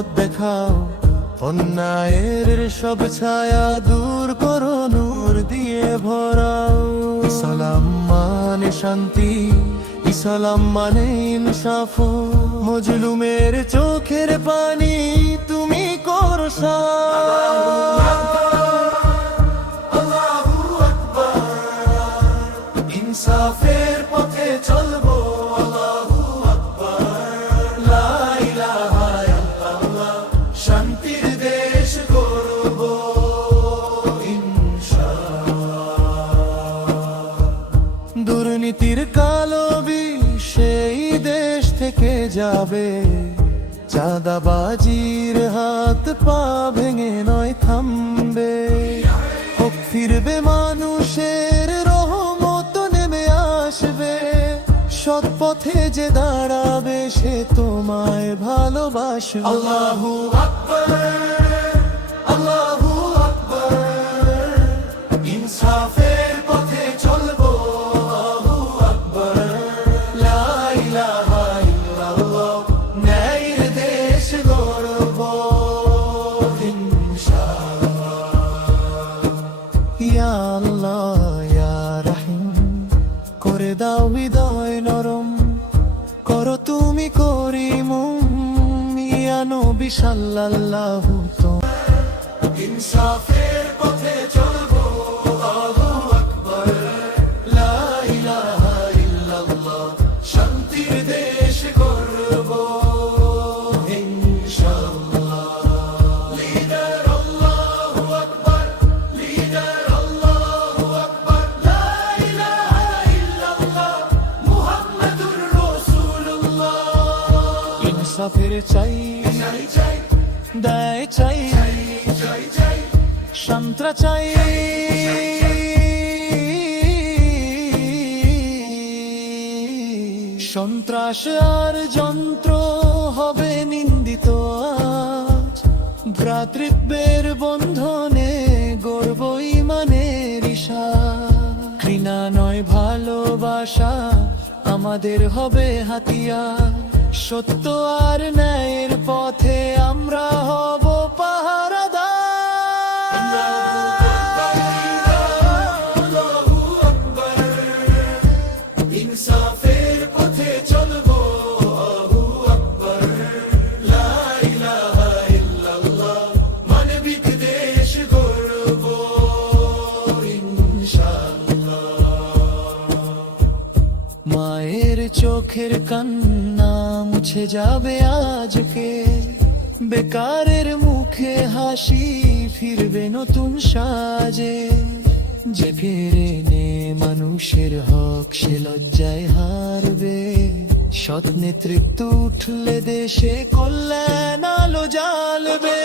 পথ দেখাও। অন্যায়ের সব ছায়া দূর করো, নূর দিয়ে ভরাও। ইসলাম মানে শান্তি, ইসলাম মানে ইনসাফ। মজলুমের চোখের পানি তুমি করো ইনসাফের দুর্নীতির কালো সেই দেশ থেকে যাবে। চাঁদাবাজির হাত পা ভেঙে নয় থামবে। ফিরবে মানুষের রহমত, নেমে আসবে। সৎ পথে যে দাঁড়াবে সে তোমায় ভালোবাসবে আল্লাহু আকবার আল্লাহু আকবার। ইনসাফের সাল্লাল্লাহু তো ইনসাফের পথে ইনসাফের চাই। দায় চাই। সন্ত্রা চাই। সন্ত্রাস আর যন্ত্র হবে নিন্দিত। আজ ভ্রাতৃত্বের বন্ধনে গর্ব ইমানের ঈশা। ঘৃণা নয়, ভালোবাসা আমাদের হবে হাতিয়ার। সত্য আর ন্যায়ের চোখের কান্না মুছে যাবে আজকে বেকারের মুখে হাসি ফিরবে নতুন সাজে যে ফিরে নে মানুষের হক সে লজ্জায় হারবে সৎ নেতৃত্ব উঠলে দেশে কল্যাণ আলো জ্বালবে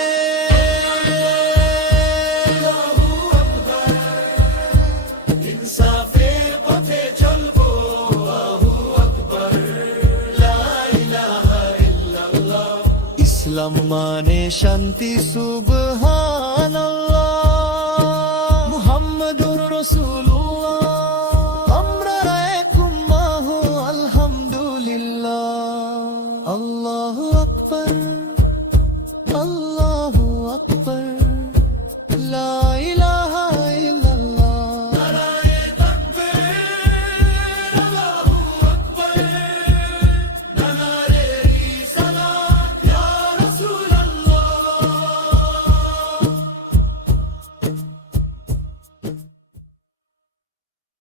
শান্তি সুবহানাল্লাহ। মুহাম্মাদুর রাসূলুল্লাহ। আমরা এক উম্মাহ আলহামদুলিল্লাহ। আল্লাহু আকবার।